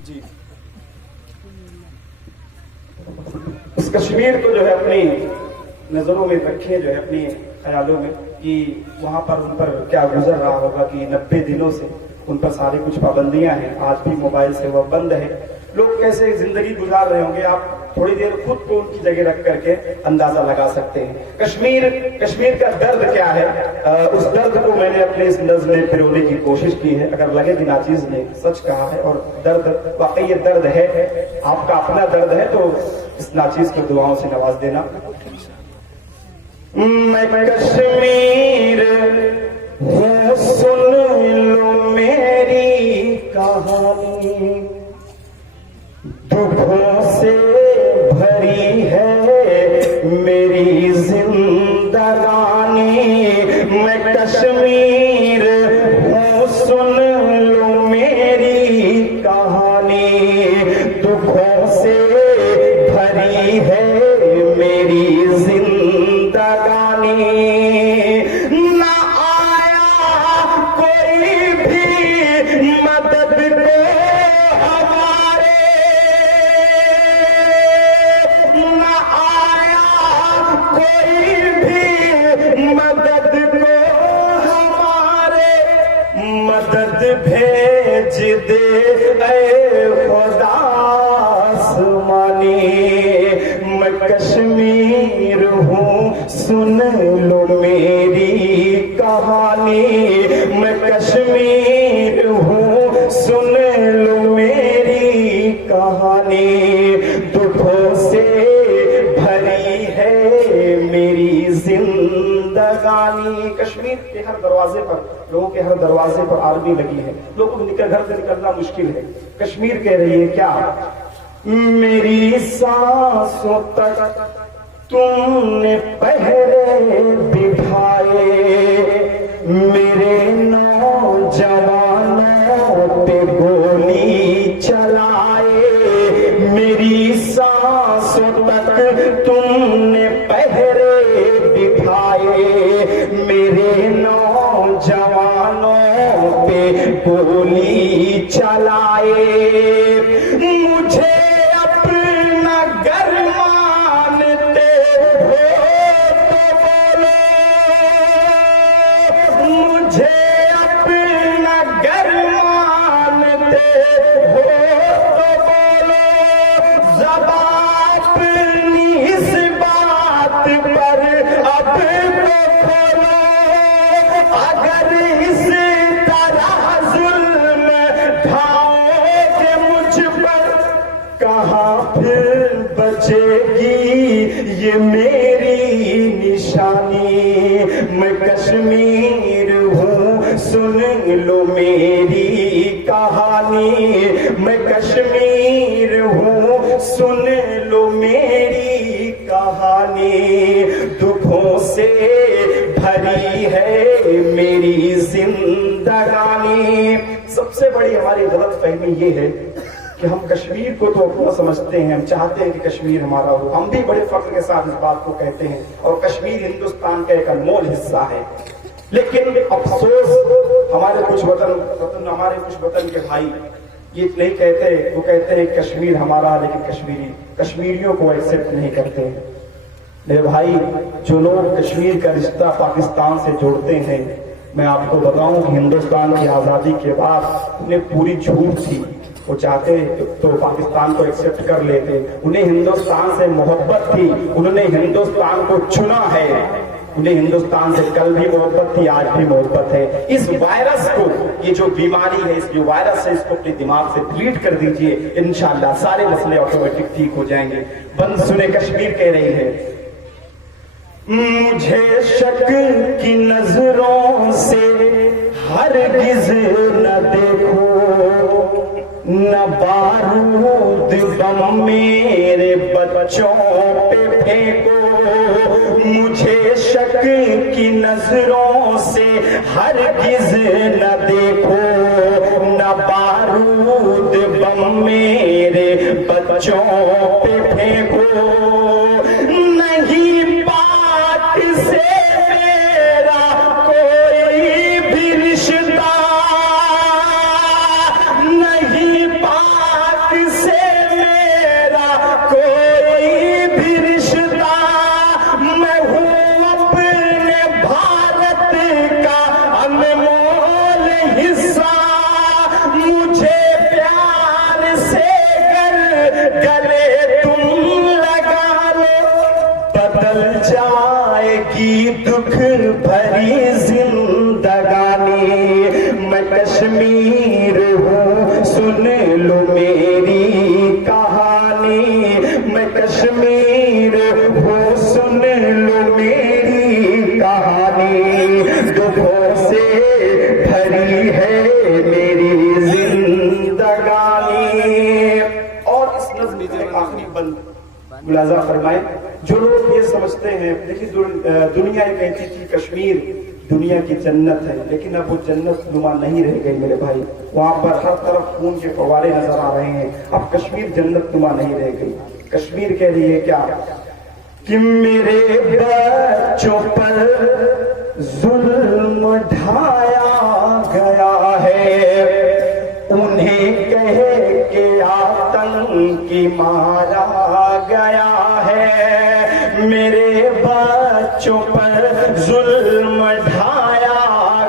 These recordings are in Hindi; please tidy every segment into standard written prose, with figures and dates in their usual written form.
जी, उस कश्मीर को जो है अपनी नजरों में रखे, जो है अपनी ख्यालों में, कि वहां पर उन पर क्या गुजर रहा होगा कि 90 दिनों से उन पर सारी कुछ पाबंदियां हैं, आज भी मोबाइल से वह बंद है, लोग कैसे जिंदगी गुजार रहे होंगे। आप थोड़ी देर खुद को उनकी जगह रख करके अंदाजा लगा सकते हैं। कश्मीर का दर्द क्या है, उस दर्द को मैंने अपने इस नज़्म में पिरोने की कोशिश की है। अगर लगे कि नाचीज ने सच कहा है और दर्द वाकई ये दर्द है, आपका अपना दर्द है, तो इस नाचीज को दुआओं से नवाज देना। मैं कश्मीर हूँ, सुन लो मेरी कहानी, दुखों से भरी है मेरी जिंदगानी। मैं कश्मीर हूँ, सुन लो मेरी कहानी, दुखों से भरी है मेरी जिंदगानी। ना आया कोई भी मदद को हमारे, ना आया कोई भी मदद को हमारे, मदद भेज दे ऐ खुदा आसमानी। मैं कश्मीर हूँ, सुन लो मेरी कहानी, मैं कश्मीर हूँ, सुन लो मेरी कहानी, दुखों से भरी है मेरी जिंदगानी। कश्मीर के हर दरवाजे पर, लोगों के हर दरवाजे पर आर्मी लगी है, लोगों को घर से निकलना मुश्किल है। कश्मीर कह रही है क्या, मेरी सांसों तक तुमने पहरे बिठाए, मेरे नौजवानों पे गोली चलाए, मेरी सांसों तक तुमने पहरे बिठाए, मेरे नौजवानों पे गोली चलाए। मुझे अपना घर मानते हो तो बोलो, मुझे अपना घर मानते हो तो बोलो, ज़बान अपनी इस बात पर अब तो खोलो। अगर इस तरह जुल्म ढाओगे मुझ पर, कहाँ फिर बचेगी ये मेरी निशानी। मैं कश्मीर हूँ, सुन लो मेरी कहानी, मैं कश्मीर हूँ, सुन लो मेरी कहानी, दुखों से भरी है मेरी जिंदगानी। सबसे बड़ी हमारी गलतफहमी ये है कि हम कश्मीर को तो अपना समझते हैं, हम चाहते हैं कि कश्मीर हमारा हो, हम भी बड़े फख्र के साथ इस बात को कहते हैं, और कश्मीर हिंदुस्तान का एक अनमोल हिस्सा है। लेकिन अफसोस हमारे कुछ वतन के भाई ये नहीं कहते, वो कहते हैं कश्मीर हमारा, लेकिन कश्मीरियों को एक्सेप्ट नहीं करते। मेरे भाई, जो लोग कश्मीर का रिश्ता पाकिस्तान से जोड़ते हैं, मैं आपको बताऊं कि हिंदुस्तान की आजादी के बाद उन्हें पूरी झूठ थी। वो चाहते तो पाकिस्तान को एक्सेप्ट कर लेते, उन्हें हिंदुस्तान से मोहब्बत थी, उन्होंने हिंदुस्तान को चुना है, उन्हें हिंदुस्तान से कल भी मोहब्बत थी, आज भी मोहब्बत है। इस वायरस को, ये जो बीमारी है, इस जो वायरस है, इसको अपने दिमाग से डिलीट कर दीजिए, इंशाल्लाह सारे मसले ऑटोमेटिक ठीक हो जाएंगे। बंद सुने कश्मीर कह रही है, मुझे शक की नजरों से हरगिज न देखो, न बारूद बम मेरे बच्चों पे फेंको। मुझे शक की नजरों से हरगिज न देखो, न बारूद बम मेरे बच्चों पे फेंको। नहीं बात से मेरा कोई भी रिश्ता, नहीं बात लो मेरी कहानी, मैं कश्मीर हूँ सुन लो मेरी कहानी, दुखों से भरी है मेरी जिंदगानी। और इस नज़्म का आखिरी बंद मुलाजा फरमाए। जो लोग ये समझते हैं, देखिए दुनिया ये कहती थी कश्मीर दुनिया की जन्नत है, लेकिन अब वो जन्नत नुमा नहीं रह गई मेरे भाई। वहां पर हर तरफ खून के फव्वारे नजर आ रहे हैं। अब कश्मीर जन्नत नुमा नहीं रह गई। कश्मीर कह रही है क्या कि मेरे बच्चों पर जुल्म ढाया गया है, उन्हें कह के आतंकी मारा गया है। मेरे बच्चों पर जुल्म ढाया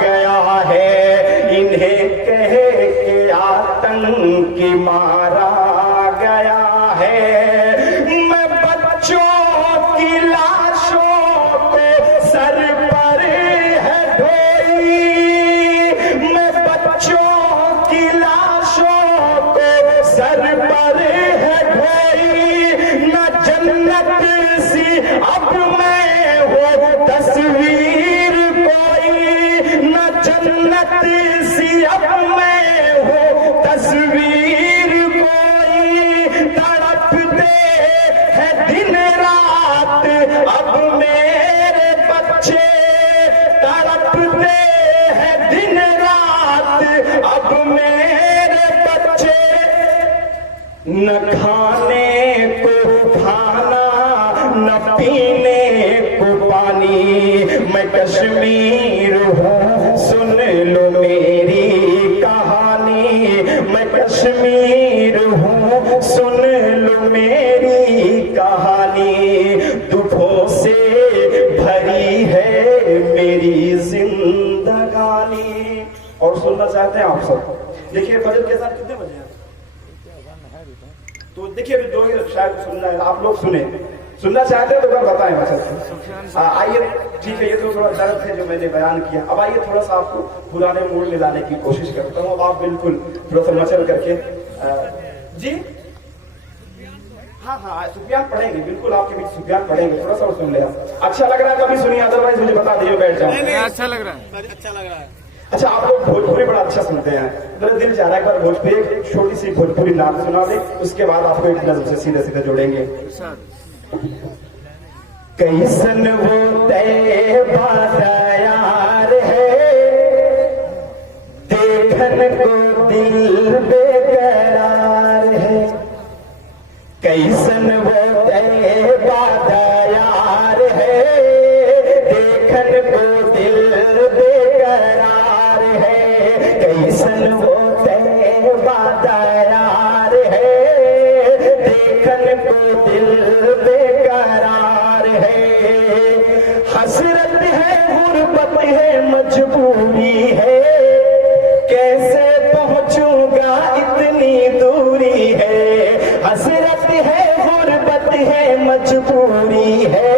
गया है, इन्हें कह के आतंकी मारा गया है। मैं बच्चों की लाशों को सर पर है ढोई, मैं बच्चों की लाशों को सर पर है ढोई। न जन्नत सी अब मैं हो तस्वीर कोई, न जन्नत सी अब मैं हो तस्वीर कोई। तड़पते हैं दिन रात अब मेरे बच्चे, तड़पते हैं दिन रात अब मेरे बच्चे। न खाने को खाना न पीने को पानी, मैं कश्मीर हूँ सुन लो मेरी कहानी, मैं कश्मीर हूँ सुन लो मेरी कहानी। दुखों से भरी है मेरी जिंदगानी। और सुनना चाहते हैं आप सब? देखिए फजर के साथ कितने बजे हैं? तो देखिए अभी 2 ही शायद सुनना है, आप लोग सुनना चाहते हैं तो मैं बताएं। अच्छा आइए, ठीक है, ये तो थोड़ा दर्द है जो मैंने बयान किया। अब आइए थोड़ा सा आपको पुराने मूड में लाने की कोशिश करता हूँ। अब आप बिल्कुल थोड़ा सा मचल करके जी हाँ सुफियान पढ़ेंगे, बिल्कुल आपके बीच सुफियान पढ़ेंगे। थोड़ा सा और सुन ले। अच्छा लग रहा है तो अभी सुनिए, अदरवाइज मुझे बता दीजिए बैठ जाओ। अच्छा लग रहा है, अच्छा लग रहा है। अच्छा आप लोग भोजपुरी बड़ा अच्छा सुनते हैं, मेरा दिल चाह रहा है एक बार भोजपुरी एक छोटी सी भोजपुरी नाम सुना दे, उसके बाद आपको एक नज़्म से सीधे सीधे जोड़ेंगे। कैसन वो तैबा यार है, देखन को दिल बेकरार है। कैसन वो तैबा यार है, देखन को दिल बेकरार है। कैसन वो तैबा यार है, देखन को दिल बेकरार है। हसरत है, गुर्बत है, मजबूरी है, कैसे पहुंचूंगा इतनी दूरी है। हसरत है, गुर्बत है, मजबूरी है,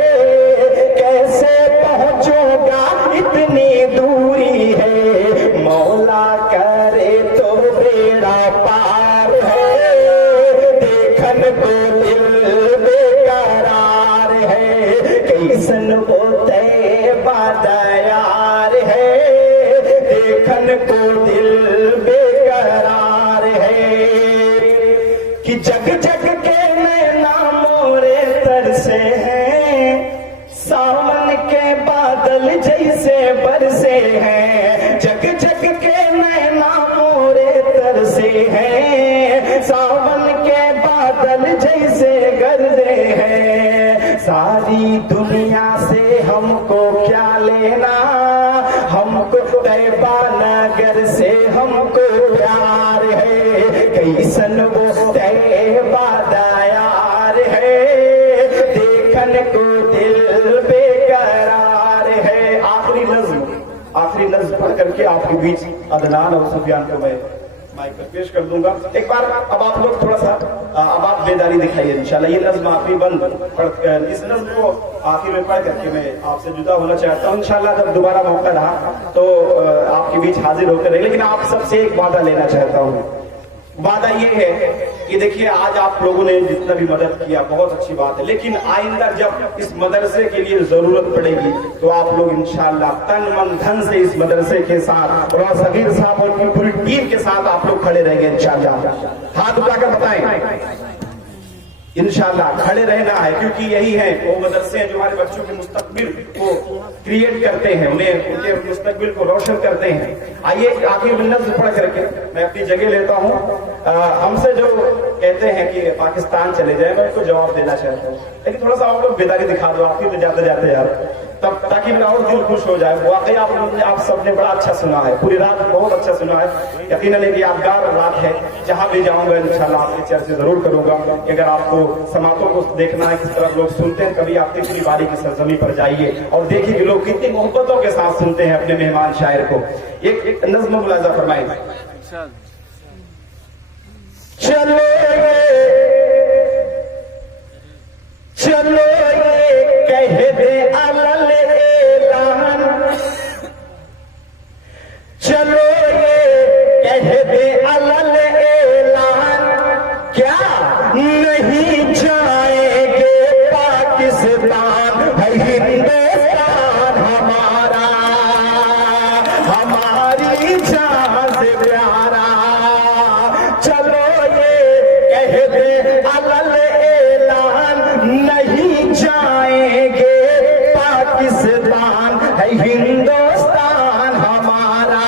कैसे पहुंचूंगा इतनी दूरी है। मौला करे तो बेड़ा पार है, देखन को दिल बेकरार है। कैसन वो तैबा यार है, देखन को दिल बेकरार है। कि जग जग के नैना मोरे तरसे हैं, सावन के बादल जैसे बरसे हैं। जग जग के नैना मोरे तरसे हैं, सावन के बादल जैसे गरजे हैं। सारी दुनिया से हमको क्या लेना, हमको तैबा नगर से हमको प्यार है। कैसन वो तैबा यार है, देखन को दिल बेकरार है। आखिरी नज़्म पढ़ करके आपके बीच अदनान और सुफियान को मैं माइक पर पेश कर दूंगा। एक बार अब आप लोग थोड़ा सा अब आप बेदारी दिखाइए इंशाल्लाह। ये नज़्म आखिरी बंद इस नज़्म को आखिर में पढ़ करके मैं आपसे जुदा होना चाहता हूँ। इंशाल्लाह जब दोबारा मौका रहा तो आपके बीच हाजिर होकर रहे, लेकिन आप सबसे एक वादा लेना चाहता हूँ। वादा ये है कि देखिए आज आप लोगों ने जितना भी मदद किया बहुत अच्छी बात है, लेकिन आइंदा जब इस मदरसे के लिए जरूरत पड़ेगी तो आप लोग इंशाअल्लाह तन मन धन से इस मदरसे के साथ और सगीर साहब और उनकी पूरी टीम के साथ आप लोग खड़े रहेंगे इंशाअल्लाह। हाथ उठाकर बताएं इंशाअल्लाह खड़े रहना है, क्योंकि यही है वो मदरसे हैं जो हमारे बच्चों के मुस्तकबिल को क्रिएट करते हैं, उन्हें उनके मुस्तकबिल को रोशन करते हैं। आइए आखिर में नज़्म पढ़ करके मैं अपनी जगह लेता हूँ। हमसे जो कहते हैं कि पाकिस्तान चले जाए, मैं उनको जवाब देना चाहता हूँ, लेकिन थोड़ा सा आप लोग बेदारी दिखा दो आपकी तो जाते जाते यार, तब ताकि मेरा और दिल खुश हो जाए। वाकई आप सबने बड़ा अच्छा सुना है, पूरी रात बहुत अच्छा सुना है। यकीनन एक यादगार रात है। जहां भी जाऊंगा इंशाल्लाह आपके चर्चे जरूर करूंगा। अगर आपको समातों को देखना है किस तरह लोग सुनते हैं, कभी आप तितली बारी की सरजमी पर जाइए और देखिए कि लोग कितनी मोहब्बतों के साथ सुनते हैं अपने मेहमान शायर को। एक नज़्म मुलाजा फरमाएं। चलो चलो कह दे अलल ऐलान, चलो ये कह दे अलल ऐलान, क्या नहीं जाएंगे पाकिस्तान है हिंदुस्तान हमारा, हमारी जान से प्यारा। चलो ये कह दे अलल ऐलान, नहीं जाएंगे पाकिस्तान है हिंदुस्तान हमारा,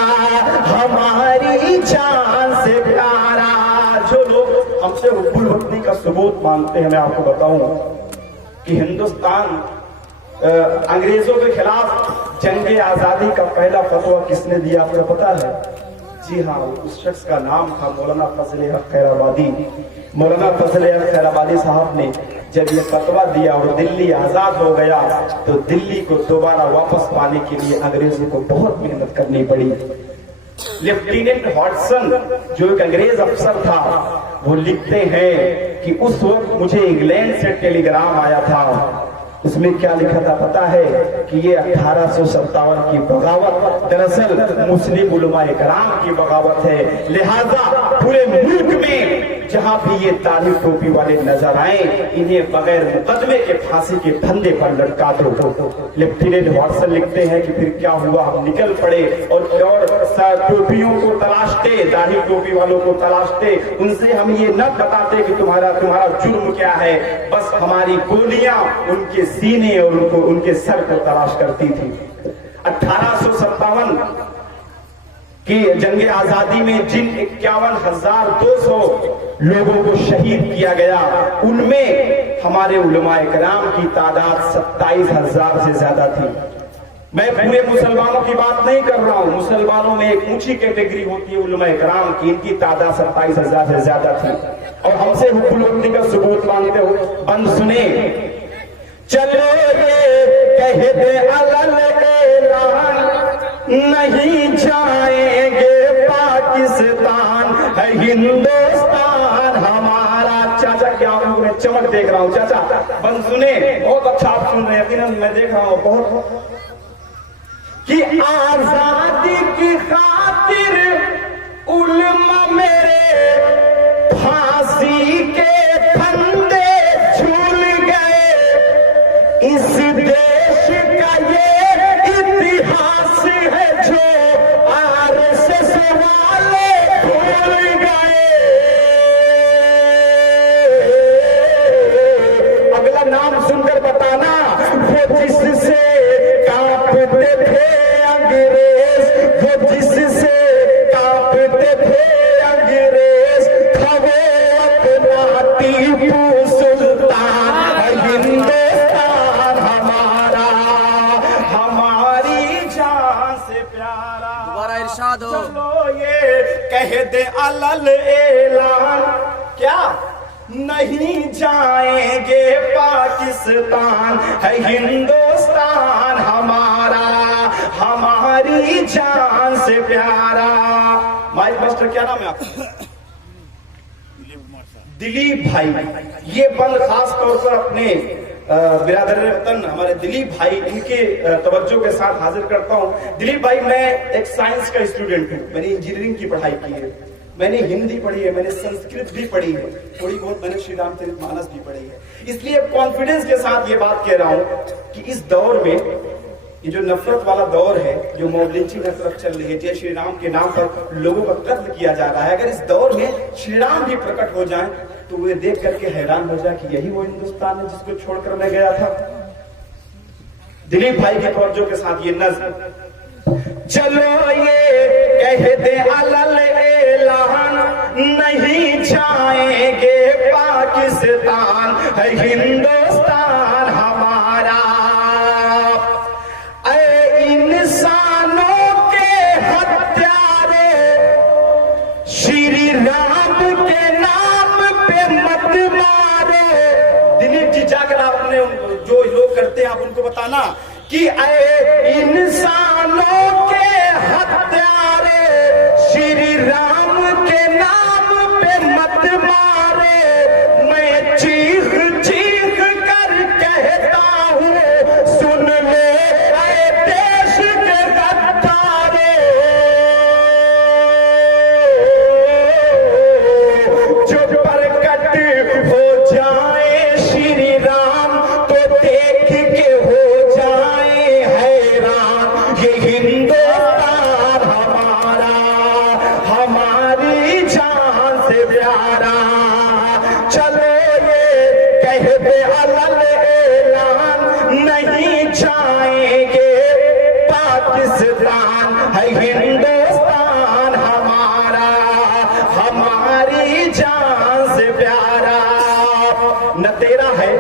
हमारी जान से प्यारा। जो लोग हमसे हुब्बुल वतनी का सबूत मांगते हैं, मैं आपको बताऊं कि हिंदुस्तान अंग्रेजों के खिलाफ जंग आजादी का पहला फतवा किसने दिया आपको पता है? जी हाँ, उस शख्स का नाम था मौलाना फजल हक खैराबादी। मौलाना फजल हक खैराबादी साहब ने जब ये फतवा दिया और दिल्ली आजाद हो गया तो दिल्ली को दोबारा वापस पाने के लिए अंग्रेजों को बहुत मेहनत करनी पड़ी। लेफ्टिनेंट हॉटसन जो एक अंग्रेज अफसर था, वो लिखते हैं कि उस वक्त मुझे इंग्लैंड से टेलीग्राम आया था। उसमें क्या लिखा था पता है? कि ये 1857 की बगावत दरअसल मुस्लिम उलमाए कराम की बगावत है, लिहाजा पूरे मुल्क में जहां भी ये दाढ़ी टोपी वाले नजर आए इन्हें बगैर मुकदमे के फांसी के फंदे पर लटका दो। लेफ्टिनेंट हॉटसन लिखते हैं कि फिर क्या हुआ, हम निकल पड़े और टोपियों को तलाशते, दाढ़ी टोपी वालों को तलाशते, उनसे हम ये न बताते कि तुम्हारा जुर्म क्या है, बस हमारी गोलियां उनके सीने और उनके सर को तलाश करती थी। 1857 की जंग आजादी में जिन 51,200 लोगों को शहीद किया गया, उनमें हमारे उलमाए कराम की तादाद 27,000 से ज्यादा थी। मैं पूरे मुसलमानों की बात नहीं कर रहा हूं, मुसलमानों में एक ऊंची कैटेगरी होती है उलमाए कराम की, इनकी तादाद 27,000 से ज्यादा थी और हमसे हुब्बुल वतनी का सबूत मांगते हो। बंद सुने, चलो ये कह दे अलल ऐलान, नहीं जाएंगे पाकिस्तान है हिंदुस्तान हमारा। चाचा क्या मैं चमक देख रहा हूँ, चाचा बंद सुने, बहुत अच्छा आप सुन रहे हैं, यकीनन मैं देख रहा हूँ बहुत, कि आजादी की खातिर उलमा मेरे फांसी के फंदे झूल गए, इस देश का ये इतिहास है जो आरएसएस वाले भूल गए। अगला नाम सुनकर बताना, वो जिससे कांपते थे अंग्रेज, वो जिससे कांपते थे अंग्रेज, था वो अपना टीपू सुल्तान हिंदुस्तान हमारा, हमारी जान से प्यारा। दोबारा इरशाद हो। चलो ये कह दे अलल ऐलान, क्या नहीं जाएंगे पाकिस्तान है हिंदुस्तान हमारा, हमारी जान से प्यारा। माइक मास्टर क्या नाम है आपका? दिलीप भाई। ये बंद खास तौर पर अपने बिरादर वतन हमारे दिलीप भाई, इनके तवज्जो के साथ हाजिर करता हूं। दिलीप भाई, मैं एक साइंस का स्टूडेंट हूं, मैंने इंजीनियरिंग की पढ़ाई की है मैंने हिंदी पढ़ी है, मैंने संस्कृत भी पढ़ी है, थोड़ी बहुत मैंने श्री रामचरितमानस भी पढ़ी है। इसलिए कॉन्फिडेंस के साथ ये बात कह रहा हूं कि इस दौर में, ये जो नफरत वाला दौर है, जो मॉब लिंचिंग नफरत चल रही है, जय श्री राम के नाम पर लोगों का कत्ल किया जा रहा है, अगर इस दौर में श्री राम भी प्रकट हो जाएं तो वे देख करके हैरान हो जाए कि यही वो हिंदुस्तान है जिसको छोड़कर मैं गया था। दिलीप भाई के तवज्जो के साथ ये नज्म, चलो ये कह दे अलल ऐलान, नहीं जाएंगे पाकिस्तान, है हिंदुस्तान हमारा। ऐ इंसानों के हत्यारे, श्री राम के नाम पे मत मारो। दिलीप जी जाकर आपने जो लोग करते हैं आप उनको बताना कि ऐ इंसानों के हत्यारे, श्री राम के नाम पे मत मारे। मैं चीख चीख कर कहता हूँ, सुन ले ऐ देश के गद्दारे। जो प्रकट हो जाए श्री राम तो देख के हो जाए हैरान। ये हिंदुस्तान हमारा, हमारी जान से प्यारा। चलो ये कह दे अलल ऐलान, नहीं जाएंगे पाकिस्तान, है हिंदुस्तान हमारा, हमारी जान से प्यारा। न तेरा है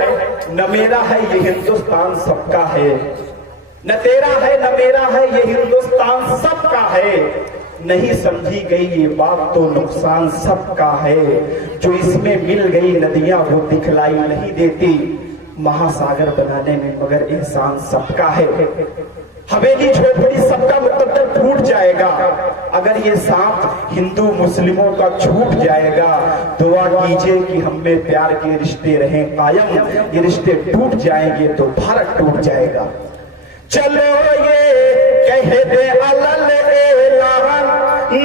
न मेरा है, ये हिंदुस्तान सबका है। न तेरा है न मेरा है, ये हिंदुस्तान सबका है। नहीं समझी गई ये बात तो नुकसान सबका है। जो इसमें मिल गई नदियां वो दिखलाई नहीं देती, महासागर बनाने में मगर एहसान सबका है। हवेली झोपड़ी सबका मुकद्दर टूट जाएगा, अगर ये साथ हिंदू मुस्लिमों का छूट जाएगा। दुआ कीजिए कि हम में प्यार के रिश्ते रहें कायम, ये रिश्ते टूट जाएंगे तो भारत टूट जाएगा। चलो ये कह दे अलल ऐलान,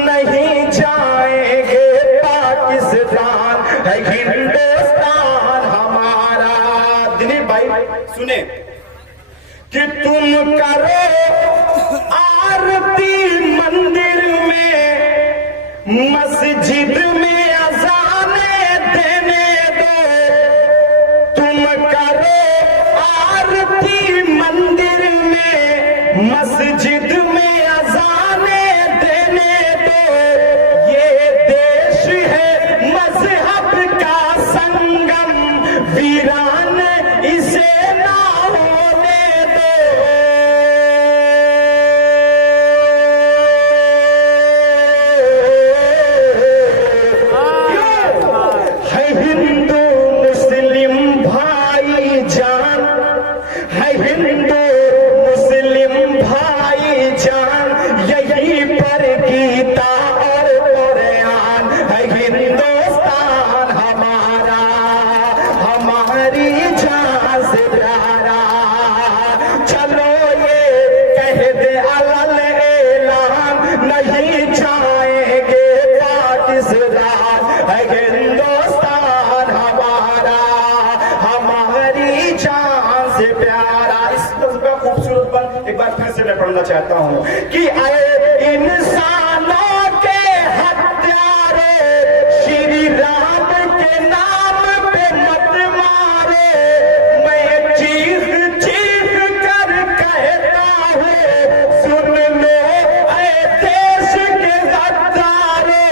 नहीं जाएंगे पाकिस्तान, है हिंदुस्तान हमारा। दिलीप भाई सुने कि तुम करो आरती मंदिर में, मस्जिद में अज़ाने देने दो। तुम करो आरती मंदिर में, मस्जिद में अज़ाने देने दो। ये देश है मजहब का संगम, वीरान इसे ना होने दो। है हिंदू मुस्लिम भाईजान, है हिंदू मुस्लिम भाईजान, यही पर गीता और कुरान, है हिंदुस्तान हमारा, हमारी जान से प्यारा। चलो ये कह दे अलल ऐलान, नहीं जाएंगे पाकिस्तान, है हिंदुस्तान हमारा, हमारी जान से प्यारा। इस नज़्म का खूबसूरत बंद एक बार फिर से मैं पढ़ना चाहता हूँ कि ऐ इंसानों के हत्यारे, श्री राम के नाम पे मत मारे। मैं चीख चीख कर कहता हूँ, सुन लो ऐ देश के गद्दारे।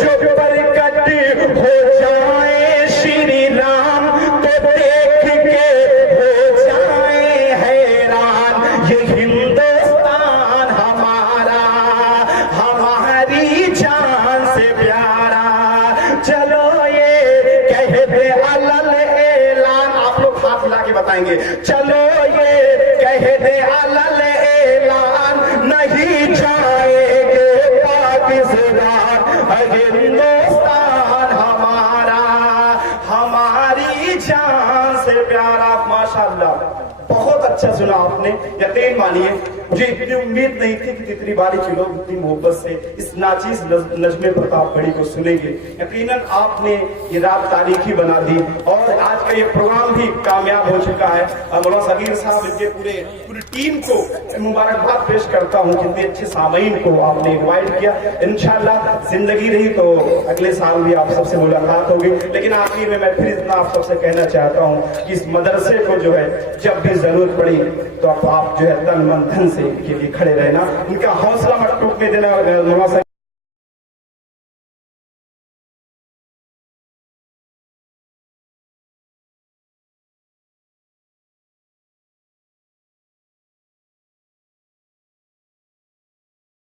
जो प्रकट हो जाए श्री राम तो देख के हो जाए हैरान। ये हिंदुस्तान हमारा, हमारी जान से प्यारा। चलो ये कह दे अलल ऐलान, आप लोग हाथ मिला के बताएंगे। चलो ये कह दे अलल ऐलान, नहीं जाएंगे पाकिस्तान, है हिंदुस्तान हमारा, हमारी जान से प्यारा। माशाल्लाह बहुत अच्छा सुना आपने, यकीन मानिए मुझे इतनी उम्मीद नहीं थी कि जितनी बारी के लोग इतनी मोहब्बत से इस नाचीज नज़्म प्रताप बड़ी को सुनेंगे। यकीनन आपने ये रात तारीखी बना दी और आज का ये प्रोग्राम भी कामयाब हो चुका है। मौलाना सगीर साहब, इनके पूरी टीम को मुबारकबाद पेश करता हूँ कि इतने अच्छे सामीन को आपने इनवाइट किया। इंशाल्लाह जिंदगी रही तो अगले साल भी आप सबसे मुलाकात होगी। लेकिन आखिर में मैं फिर इतना आप सबसे कहना चाहता हूँ कि इस मदरसे को जो है जब भी जरूरत पड़ी तो आप जो है तन मन धन से इनके लिए खड़े रहना, इनका हौसला मत टूटने देना।